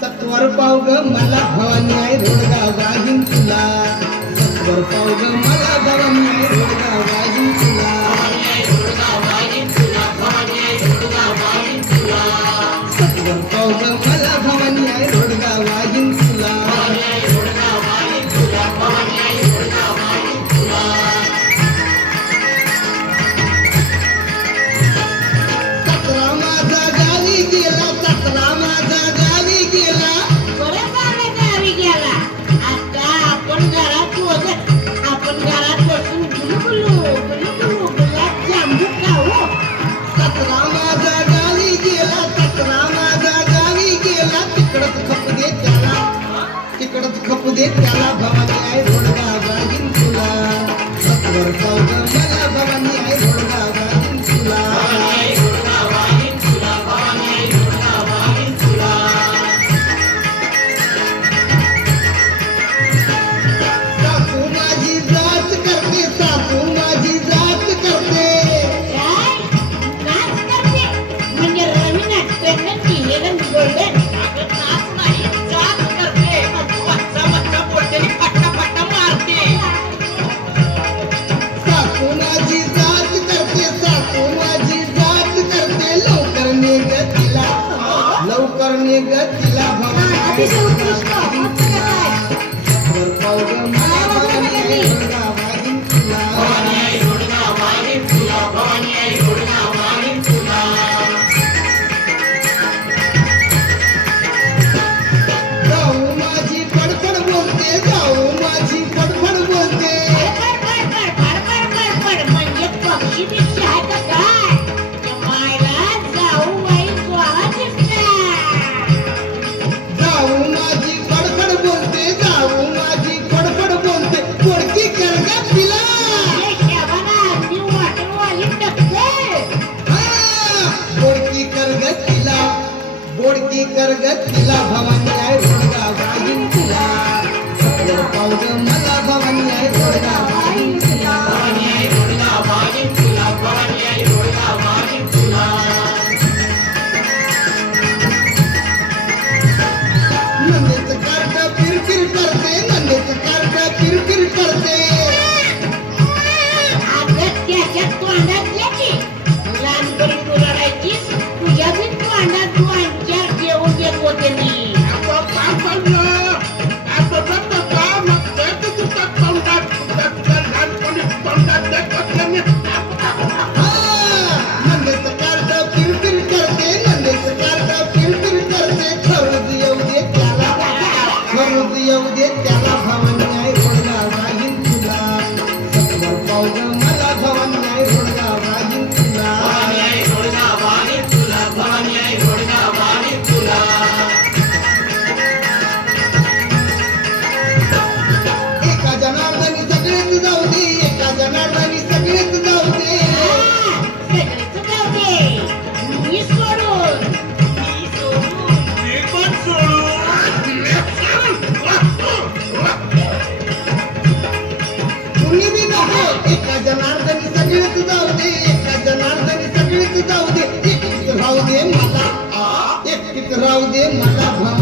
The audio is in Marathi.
सत्वर पाव ग मला भवानी आहे रोडगा वाहिन तुला सत्वर पाव ग मला भवानी आहे रोडगा वाहिन तुला सत्वर पाव ग मला भवानी आहे रोडगा वाहिन तुला सतरा माझा गावी गेला सतरा माझा गावी गेला परत आला गावी गेला. आता आपण घरात बसून गुलगुलू गुलाबजामू खाऊ. सतरा माझा गावी गेला सतरा माझा गावी गेला तिकडच खपू दे त्याला भवानी आहे रोडगा वाहिन तुला सत्वर पाव ग मला भवानी आहे रोडगा वाहिन तुला सासू माझी जात करते सासू माझी जात करते काय? नाच करते? म्हणजे रवी नाट्याचं केलेलं गोल्डन. नाच नाही, जाच करते. वच्चा बोलतेली पट्टा मारते. सासू माझी जात करते सासू माझी जात करते लवकर नेग तिला भवानी आहे रोडगा वाहिन तुला सत्वर पाव ग मला भवानी आहे रोडगा वाहिन तुला जाऊ माझी फडफड बोलते जाऊ माझी फडफड बोलते फड म्हणजे पक्षीपेक्षा आहे का काय? मायला जाऊ बाई ज्वाला दिसल्या. जाऊ माझी फडफड बोलते जाऊ माझी फडफड बोलते पोडकी कर ग तिला हे शेवाना अगदी वाटणवाली टक्के. बोडकी कर ग तिला भवानी आहे रोडगा वाहिन तुला सत्वर पाव ग मला भवानी आहे रोडगा वाहिन तुला नंदेचं कार्ट फिरफिर करते नंदेचं कार्ट फिरफिर करते अगं त्याच्या तोंडातल्या की लहानपणी तू रडायचीस, तुझ्या बी तोंडात तू अंचार जेवून देत होते मी. नंदेचं कार्ट फिरफिर करते नंदेचं कार्ट फिरफिर करते खरंच येऊ दे त्याला भवानी आहे रोडगा वाहिन तुला सत्वर पाव ग मला भवानी आहे रोडगा वाहिन तुला एका जनार्दनी सगळेच जाऊ दे एका जनार्दनी सगळेच जाऊ दे सगळीच जाऊ दे, मी सोडून. कुणी बी नको एका जनार्दनी सगळेच जाऊ दे एका जनार्दनी सगळेच जाऊ दे एकटीच राहू दे मला भवानी